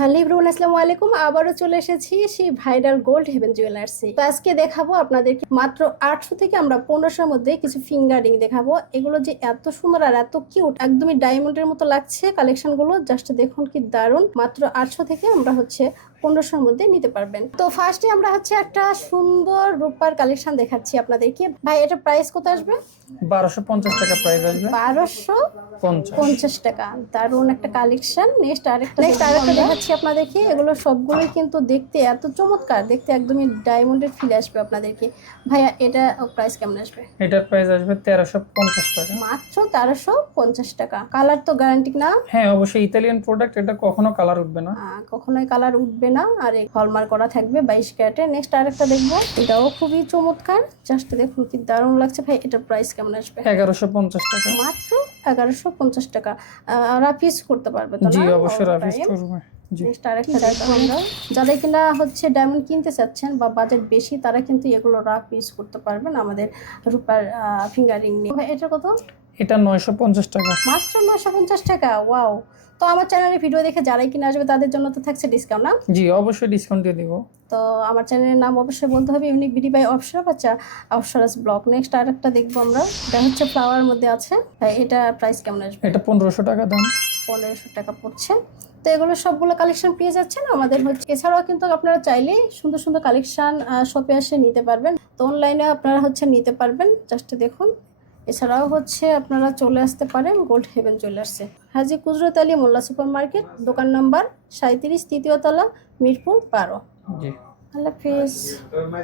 Hello ইব্রুন আসসালামু আলাইকুম। আবারও চলে এসেছি সেই ভাইরাল গোল্ড হেভেন জুয়েলার্সে। তো আজকে দেখাবো আপনাদেরকে মাত্র আটশো থেকে আমরা পনেরোশোর মধ্যে কিছু ফিঙ্গারিং দেখাবো। এগুলো যে এত সুন্দর আর এত কিউট, একদমই ডায়মন্ডের মতো লাগছে কালেকশনগুলো জাস্ট দেখুন কি দারুণ। মাত্র আটশো থেকে আমরা হচ্ছে পনেরোশোর মধ্যে নিতে পারবেন। তো ফার্স্টে আমরা হচ্ছে একটা সুন্দর রূপার কালেকশন দেখাচ্ছি আপনাদেরকে। ভাই এটা প্রাইস কত আসবে? বারোশো পঞ্চাশ টাকা প্রাইস আসবে। বারোশো পঞ্চাশ। টাকা। দারুণ একটা কালেকশন নেক্সট আরেকটা নেক্সট আরেকটা দেখাচ্ছি আপনাদেরকে। এগুলো সবগুলোই কিন্তু দেখতে এত চমৎকার। দেখতে একদমই ডায়মন্ডের ফিল আসবে আপনাদেরকে। ভাইয়া এটা প্রাইস কেমন আসবে? এটার প্রাইস আসবে তেরোশো পঞ্চাশ টাকা। মাত্র তেরোশো পঞ্চাশ টাকা। কালার তো গ্যারান্টি না? হ্যাঁ অবশ্যই ইতালিয়ান প্রোডাক্ট এটা কখনো কালার উঠবে না। কখনোই কালার উঠবে না আর হলমার্ক করা থাকবে বাইশ ক্যারেটে। নেক্সট আরেকটা দেখব এটাও খুবই চমৎকার। জাস্ট দেখুন কি দারুণ লাগছে ভাই এটার প্রাইস কেমন আসবে? এগারোশো পঞ্চাশ টাকা। মাত্র এগারোশো পঞ্চাশ টাকা। রাফিস করতে পারবে তো জি অবশ্যই রাফিস করবে। নেক্সট আরেকটা দেখব আমরা। যারা কিনা হচ্ছে ডায়মন্ড কিনতে চাচ্ছেন বা বাজেট বেশি তারা কিন্তু এগুলো রাফ ইউজ করতে পারবেন আমাদের রূপার ফিঙ্গারিং নিয়ে। এটা কত? এটা নয়শো পঞ্চাশ টাকা। মাত্র নশো পঞ্চাশ টাকা? ওয়াও। তো আমার চ্যানেলে ভিডিও দেখে যারাই কিনে আসবে তাদের জন্য তো থাকছে ডিসকাউন্ট না? জি অবশ্যই ডিসকাউন্ট দিয়ে দিব। তো আমার চ্যানেলের নাম অবশ্যই বলতে হবে ইউনিক বিডি বাই অপসর বাচ্চা। অপসরাস ব্লক নেক্সট আরেকটা দেখব আমরা। এটা হচ্ছে ফ্লাওয়ার মধ্যে আছে। ভাই, এটা প্রাইস কেমন আসবে? এটা পনেরোশো টাকা দাম। পনেরোশো টাকা পড়ছে। তো এগুলো সবগুলো কালেকশন পেয়ে যাচ্ছেন। আমাদের হচ্ছে এছাড়াও কিন্তু আপনারা চাইলে সুন্দর সুন্দর কালেকশন শপে এসে নিতে পারবেন। তো অনলাইনে আপনারা হচ্ছে নিতে পারবেন। জাস্ট দেখুন। এছাড়াও হচ্ছে আপনারা চলে আসতে পারেন গোল্ড হেভেন জুয়েলার্সে হাজি কুজরত আলী মোল্লা সুপার মার্কেট দোকান নম্বর সাঁত্রিশ তৃতীয় তলা মিরপুর বারো। আল্লাহ হাফিজ।